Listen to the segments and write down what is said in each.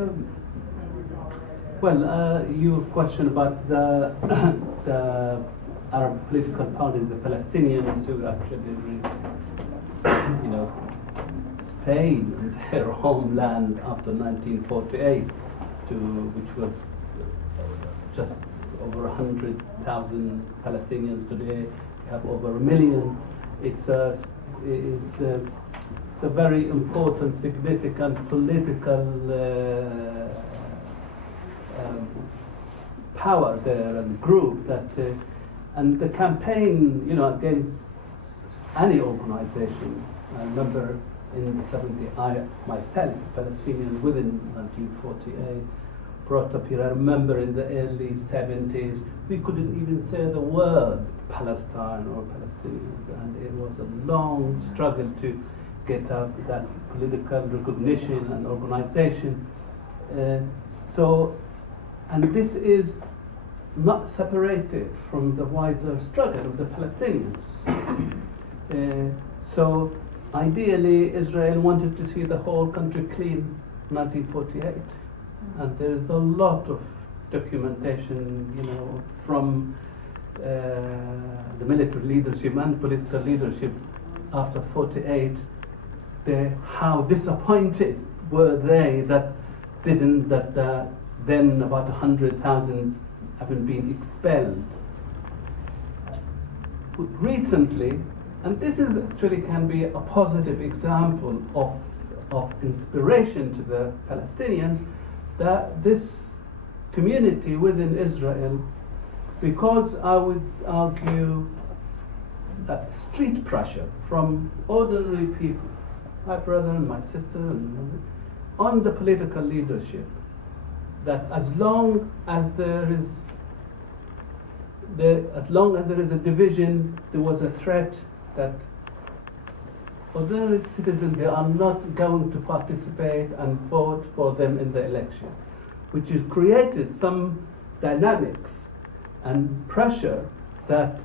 Your question about the the Arab political parties, the Palestinians who actually, stayed in their homeland after 1948, which was just over 100,000 Palestinians. Today we have over 1 million. It's a very important, significant political power there and group that, and the campaign, against any organization. I remember in the 70s, I myself, Palestinian within 1948, brought up here. I remember in the early 70s, we couldn't even say the word Palestine or Palestinians, and it was a long struggle to get up that political recognition and organization. And this is not separated from the wider struggle of the Palestinians. So ideally, Israel wanted to see the whole country clean in 1948. And there's a lot of documentation, from the military leadership and political leadership after 48, how disappointed were they that then about 100,000 haven't been expelled. Recently, and this is actually can be a positive example of inspiration to the Palestinians, that this community within Israel, because I would argue that street pressure from ordinary people, my brother and my sister, on the political leadership, that as long as there is a division, there was a threat that ordinary citizens, they are not going to participate and vote for them in the election, which has created some dynamics and pressure that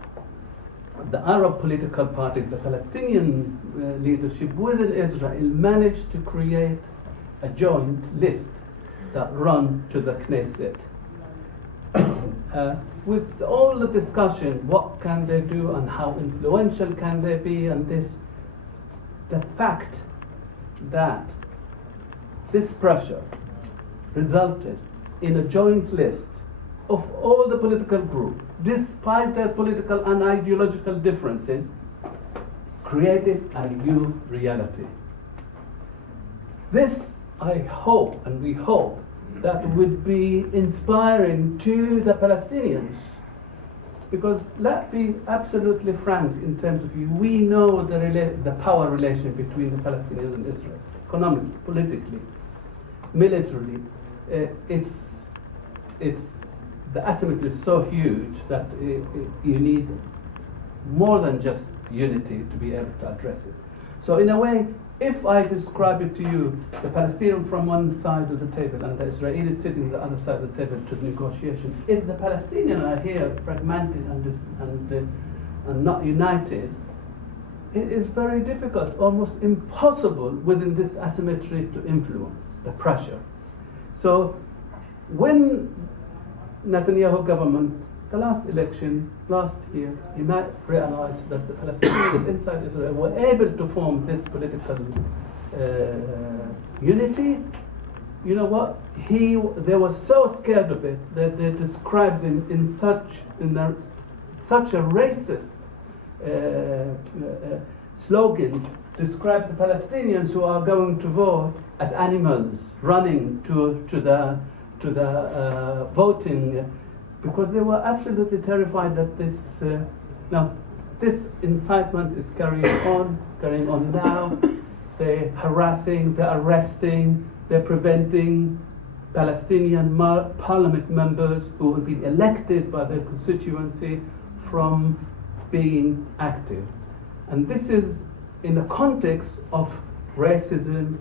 the Arab political parties, the Palestinian leadership within Israel, managed to create a joint list that run to the Knesset. With all the discussion, what can they do and how influential can they be, and the fact that this pressure resulted in a joint list of all the political groups, despite their political and ideological differences, created a new reality. This, I hope, and we hope, that would be inspiring to the Palestinians. Because let's be absolutely frank in terms of we know the power relation between the Palestinians and Israel, economically, politically, militarily. The asymmetry is so huge that you need more than just unity to be able to address it. So in a way, if I describe it to you, the Palestinian from one side of the table and the Israelis sitting on the other side of the table to negotiation, if the Palestinians are here fragmented and not united, it is very difficult, almost impossible within this asymmetry to influence the pressure. So when Netanyahu government, the last election, last year, he might realize that the Palestinians inside Israel were able to form this political unity. You know what? They were so scared of it that they described him in such a racist slogan, described the Palestinians who are going to vote as animals running to the voting, because they were absolutely terrified that this incitement is carrying on now. They're harassing, they're arresting, they're preventing Palestinian parliament members who have been elected by their constituency from being active. And this is in the context of racism,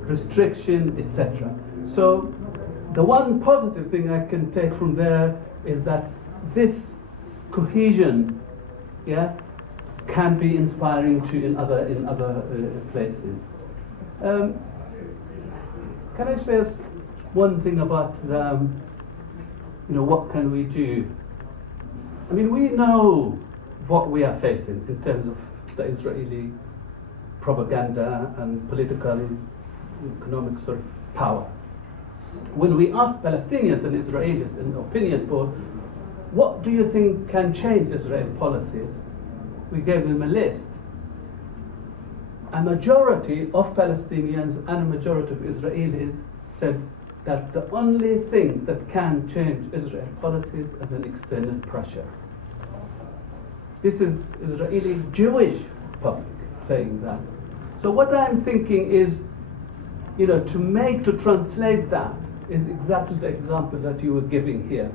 restriction, etc. So the one positive thing I can take from there is that this cohesion, can be inspiring to in other places. can I say one thing about the, what can we do? I mean, we know what we are facing in terms of the Israeli propaganda and political, economic sort of power. When we ask Palestinians and Israelis in the opinion poll, what do you think can change Israel policies? We gave them a list. A majority of Palestinians and a majority of Israelis said that the only thing that can change Israel policies is an external pressure. This is Israeli Jewish public saying that. So what I'm thinking is, to translate that is exactly the example that you were giving here.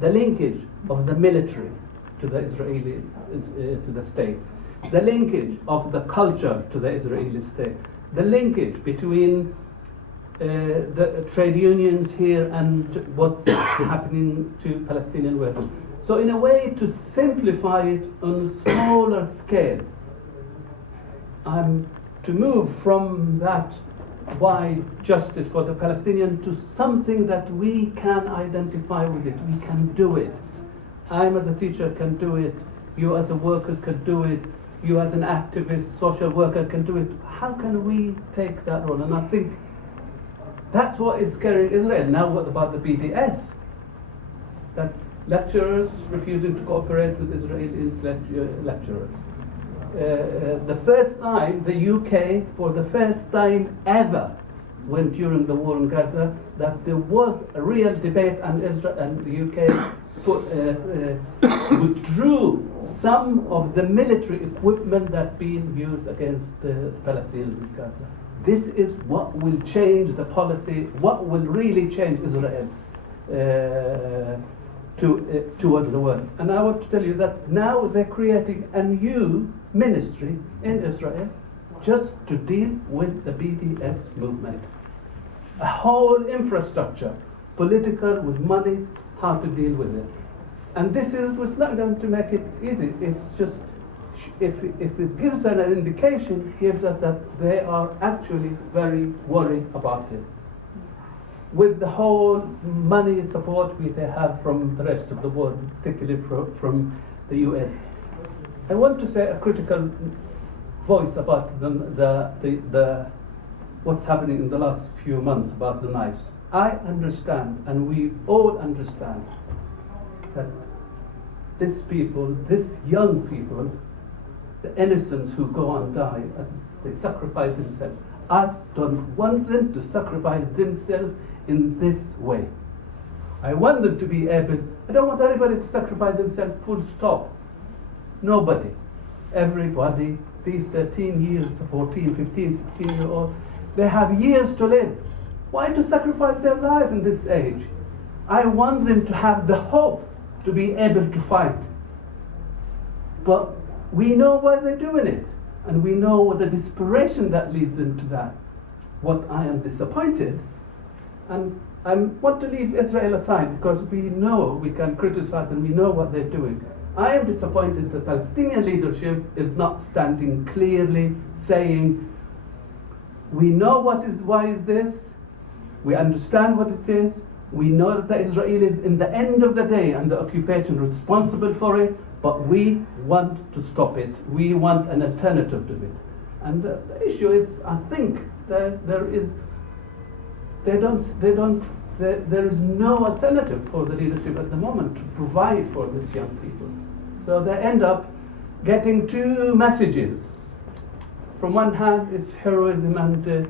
The linkage of the military to the Israeli, to the state. The linkage of the culture to the Israeli state. The linkage between the trade unions here and what's happening to Palestinian workers. So in a way, to simplify it on a smaller scale, to move from that wide justice for the Palestinian to something that we can identify with it. We can do it. I, as a teacher, can do it. You, as a worker, can do it. You, as an activist, social worker, can do it. How can we take that role? And I think that's what is scaring Israel. Now, what about the BDS? That lecturers refusing to cooperate with Israeli lecturers. The first time, the UK, for the first time ever, when during the war in Gaza, that there was a real debate, and Israel and the UK withdrew some of the military equipment that being used against the Palestinians in Gaza. This is what will change the policy, what will really change Israel towards the world. And I want to tell you that now they're creating a new ministry in Israel just to deal with the BDS movement. A whole infrastructure, political, with money, how to deal with it. And this is what's not going to make it easy. It's just, if it gives an indication, gives us that they are actually very worried about it. With the whole money support they have from the rest of the world, particularly from the US. I want to say a critical voice about the what's happening in the last few months about the knives. I understand, and we all understand, that these young people, the innocents who go and die as they sacrifice themselves, I don't want them to sacrifice themselves in this way. I want them to be able, I don't want anybody to sacrifice themselves full stop. Nobody. Everybody, these 13 years to 14, 15, 16-year-old, they have years to live. Why to sacrifice their life in this age? I want them to have the hope to be able to fight. But we know why they're doing it. And we know the desperation that leads into that. What I am disappointed, and I want to leave Israel aside because we know we can criticize and we know what they're doing. I am disappointed that Palestinian leadership is not standing clearly saying, we know why is this, we understand what it is, we know that the Israelis in the end of the day and the occupation responsible for it, but we want to stop it. We want an alternative to it. And the issue is, I think that there is no alternative for the leadership at the moment to provide for these young people. So they end up getting two messages. From one hand, it's heroism and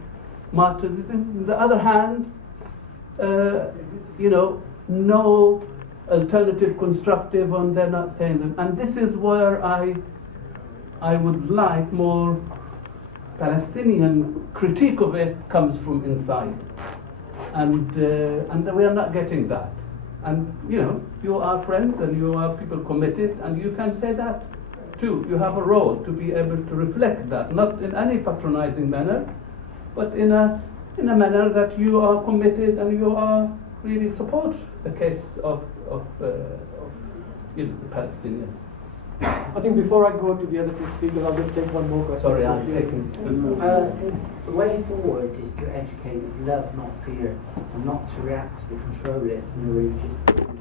martyrdom. On the other hand, no alternative, constructive, and they're not saying them. And this is where I would like more Palestinian critique of it comes from inside. And we are not getting that. And you are friends and you are people committed, and you can say that too. You have a role to be able to reflect that, not in any patronizing manner, but in a manner that you are committed and you are really support the case of the Palestinians. I think before I go to the other two speakers, I'll just take one more question. Sorry, I'm taking. The way forward is to educate with love, not fear, and not to react to the controlists and the religious groups.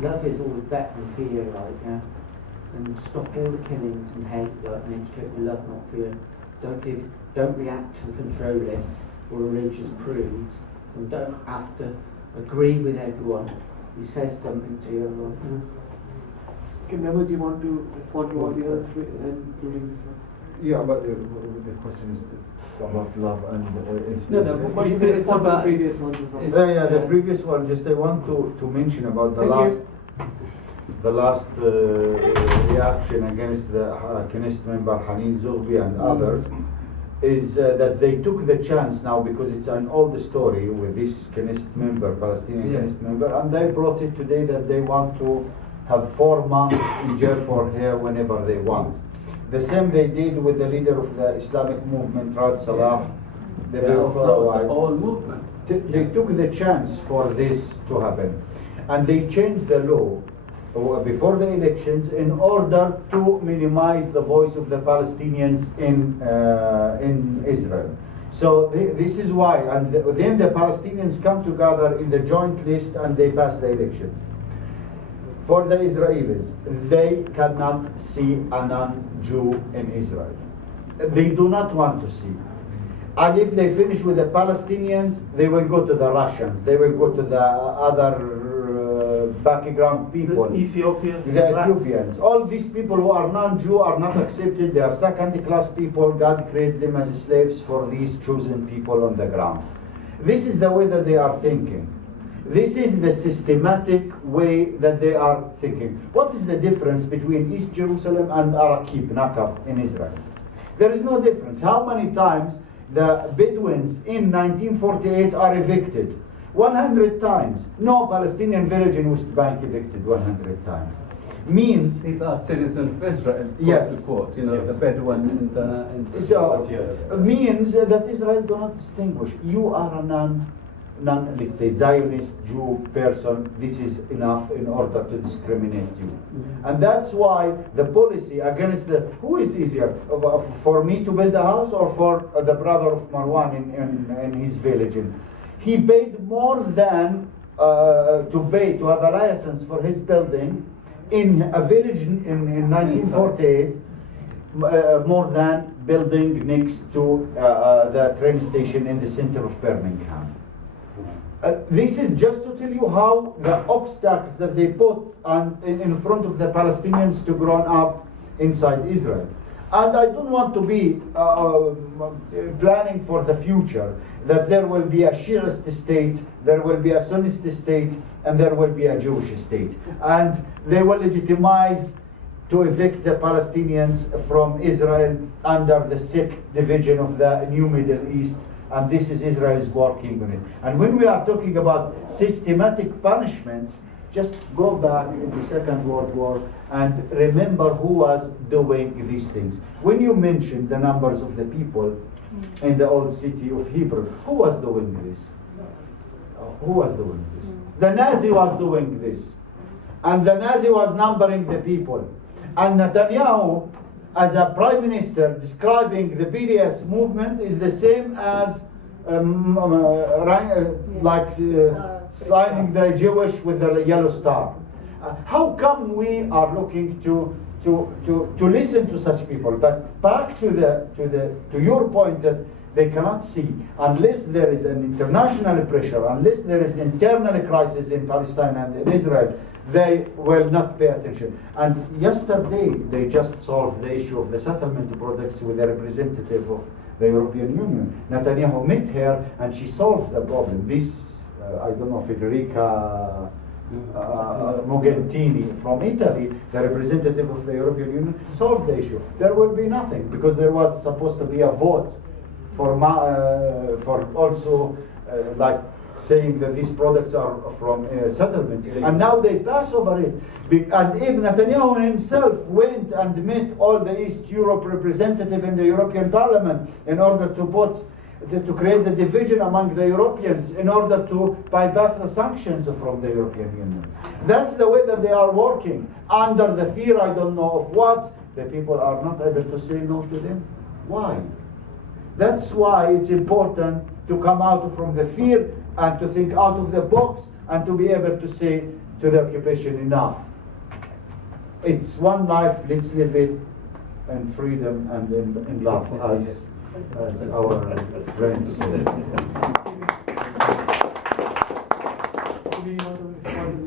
Love is always better than fear, and stop all the killings and hate, and educate with love, not fear. Don't react to the controlists or religious prudes, and don't have to agree with everyone who says something to you. Okay, Memo, do you want to respond to all the other three, including this one? Yeah, but the question is about love and No, But you can respond to the previous ones as well. the previous one. Just I want to mention about the last reaction against the Knesset member Hanin Zoghbi and others is that they took the chance now, because it's an old story with this Knesset member, Palestinian Knesset member, and they brought it today that they want to have 4 months in jail for her whenever they want. The same they did with the leader of the Islamic movement, Rad Salah, the whole movement. They took the chance for this to happen, and they changed the law before the elections in order to minimize the voice of the Palestinians in Israel. So this is why, and then the Palestinians come together in the joint list and they pass the elections. For the Israelis, they cannot see a non-Jew in Israel. They do not want to see. And if they finish with the Palestinians, they will go to the Russians, they will go to the other background people. The Ethiopians. The Ethiopians. All these people who are non-Jew are not accepted. They are second-class people. God created them as slaves for these chosen people on the ground. This is the way that they are thinking. This is the systematic way that they are thinking. What is the difference between East Jerusalem and Arakib, Nakaf in Israel? There is no difference. How many times the Bedouins in 1948 are evicted? 100 times. No Palestinian village in West Bank evicted 100 times. Means these are citizens of Israel. Yes. The Bedouin in the so means that Israel do not distinguish. You are a non, let's say, Zionist Jew person. This is enough in order to discriminate you. And that's why the policy against who is easier, for me to build a house or for the brother of Marwan in his village? He paid more than to have a license for his building in a village in 1948, more than building next to the train station in the center of Birmingham. This is just to tell you how the obstacles that they put in front of the Palestinians to grow up inside Israel. And I don't want to be planning for the future that there will be a Shiite state, there will be a Sunnist state, and there will be a Jewish state. And they will legitimize to evict the Palestinians from Israel under the Sikh division of the New Middle East. And this is Israel's working on it. And when we are talking about systematic punishment, just go back in the Second World War and remember who was doing these things. When you mention the numbers of the people in the old city of Hebrew, who was doing this? Who was doing this? The Nazi was doing this. And the Nazi was numbering the people. And Netanyahu, as a prime minister, describing the BDS movement is the same as signing the Jewish with the yellow star. How come we are looking to listen to such people? But back to your point that they cannot see unless there is an international pressure, unless there is internal crisis in Palestine and in Israel. They will not pay attention. And yesterday, they just solved the issue of the settlement projects with a representative of the European Union. Netanyahu met her and she solved the problem. This, I don't know, Federica Mogherini from Italy, the representative of the European Union, solved the issue. There will be nothing because there was supposed to be a vote for also saying that these products are from settlements. And now they pass over it. And Ibn Netanyahu himself went and met all the East Europe representatives in the European Parliament in order to put to create the division among the Europeans in order to bypass the sanctions from the European Union. That's the way that they are working. Under the fear, I don't know of what, the people are not able to say no to them. Why? That's why it's important to come out from the fear and to think out of the box and to be able to say to the occupation, enough. It's one life, let's live it in freedom and in love, as our friends say. Do you want to respond to this?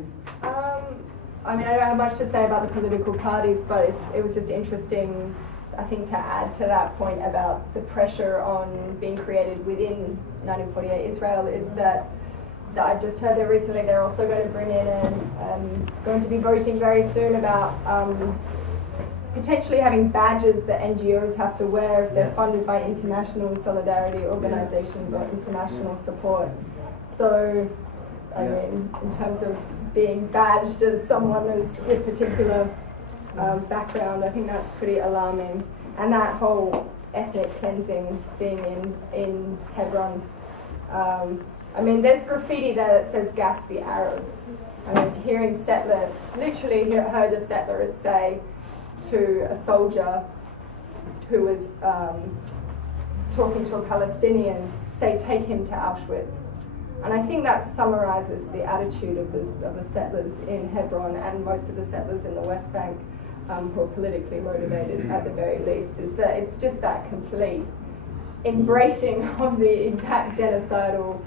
I mean, I don't have much to say about the political parties, but it was just interesting, I think, to add to that point about the pressure on being created within 1948 Israel is that I've just heard that recently they're also going to bring in and going to be voting very soon about potentially having badges that NGOs have to wear if they're funded by international solidarity organizations or international support. So, I mean, in terms of being badged as someone with particular background, I think that's pretty alarming. And that whole ethnic cleansing thing in Hebron, I mean, there's graffiti there that says "Gas the Arabs." I mean, hearing literally heard a settler say to a soldier who was talking to a Palestinian, say, "Take him to Auschwitz." And I think that summarizes the attitude of the settlers in Hebron and most of the settlers in the West Bank, who are politically motivated at the very least, is that it's just that complete embracing of the exact genocidal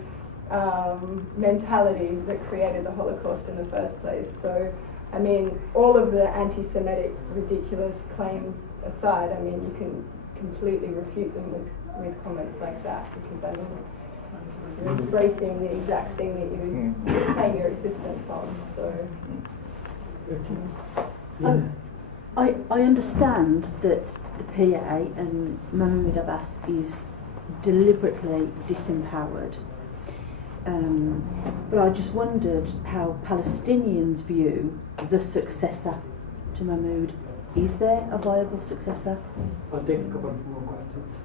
mentality that created the Holocaust in the first place. So, I mean, all of the anti-Semitic ridiculous claims aside, I mean, you can completely refute them with comments like that, because I mean, you're embracing the exact thing that you claim your existence on. So, I understand that the PA and Mahmoud Abbas is deliberately disempowered. But I just wondered how Palestinians view the successor to Mahmoud. Is there a viable successor? I'll take a couple more questions.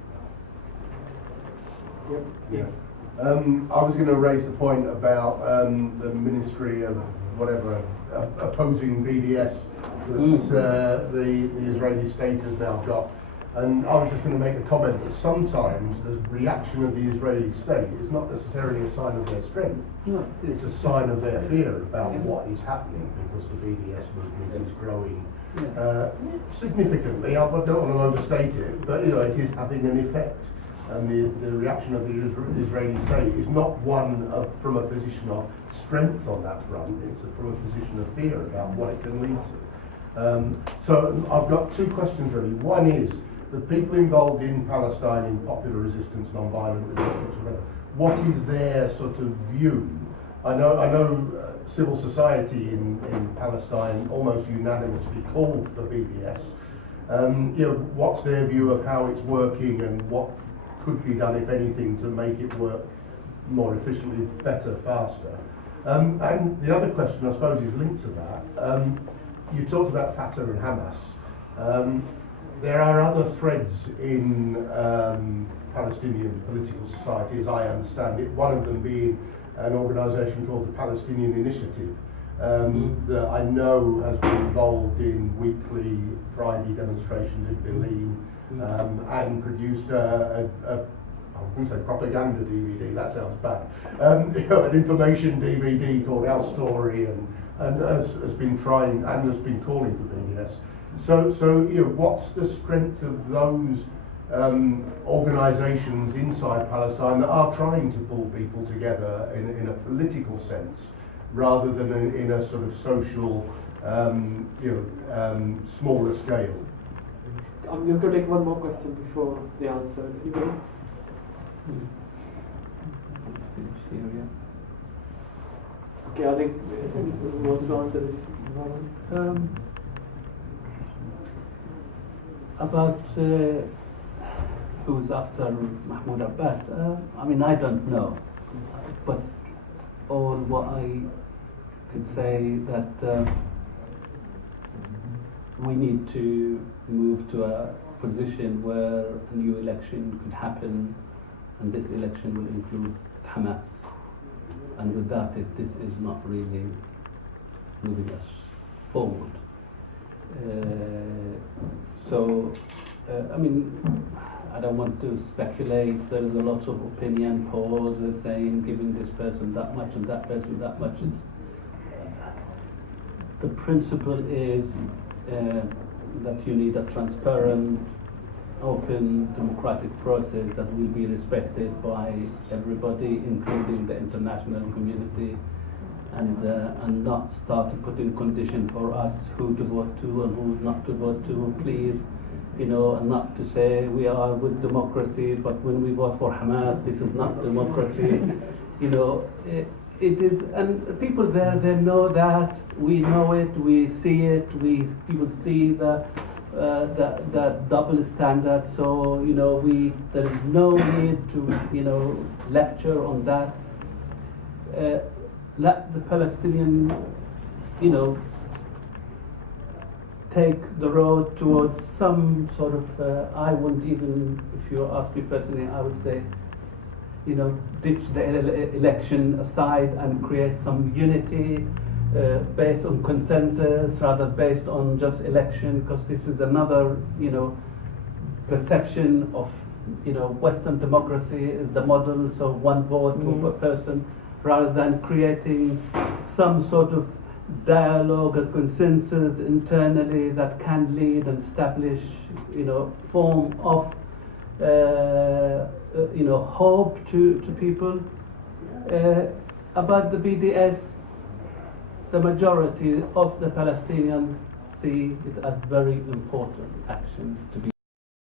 Yep. Yeah. I was going to raise the point about the Ministry of whatever opposing BDS that the Israeli state has now got. And I was just going to make a comment that sometimes the reaction of the Israeli state is not necessarily a sign of their strength. No. It's a sign of their fear about what is happening, because the BDS movement is growing significantly. I don't want to overstate it, but you know, it is having an effect. And the reaction of the Israeli state is not one from a position of strength on that front, it's from a position of fear about what it can lead to. So I've got two questions really. One is, the people involved in Palestine in popular resistance, non-violent resistance, whatever, what is their sort of view? I know civil society in Palestine almost unanimously called for BDS. You know, what's their view of how it's working and what could be done, if anything, to make it work more efficiently, better, faster? And the other question, I suppose, is linked to that. You talked about Fatah and Hamas. There are other threads in Palestinian political society, as I understand it, one of them being an organisation called the Palestinian Initiative, that I know has been involved in weekly Friday demonstrations in Berlin, and produced I wouldn't say propaganda DVD, that sounds bad, you know, an information DVD called Our Story, and has been trying and has been calling for BDS. So you know, what's the strength of those organisations inside Palestine that are trying to pull people together in a political sense, rather than in a sort of social, smaller scale? I'm just going to take one more question before the answer. Anybody? Okay, I think who wants to answer this? About who's after Mahmoud Abbas, I mean, I don't know, but all what I could say that we need to move to a position where a new election could happen and this election will include Hamas. And with that, this is not really moving us forward. I mean, I don't want to speculate. There's a lot of opinion polls saying giving this person that much and that person that much. The principle is that you need a transparent, open, democratic process that will be respected by everybody, including the international community, and not start putting condition for us who to vote to and who not to vote to, please. And not to say we are with democracy, but when we vote for Hamas, this is not democracy. It is, and people there, they know that, we know it, we see it, people see the double standard. So there is no need to lecture on that. Let the Palestinian take the road towards some sort of, I wouldn't even, if you ask me personally, I would say, ditch the election aside and create some unity based on consensus rather based on just election, because this is another, perception of, Western democracy is the model, so one vote per person, rather than creating some sort of dialogue, a consensus internally that can lead and establish, form of, hope to people. About the BDS, the majority of the Palestinians see it as very important action to be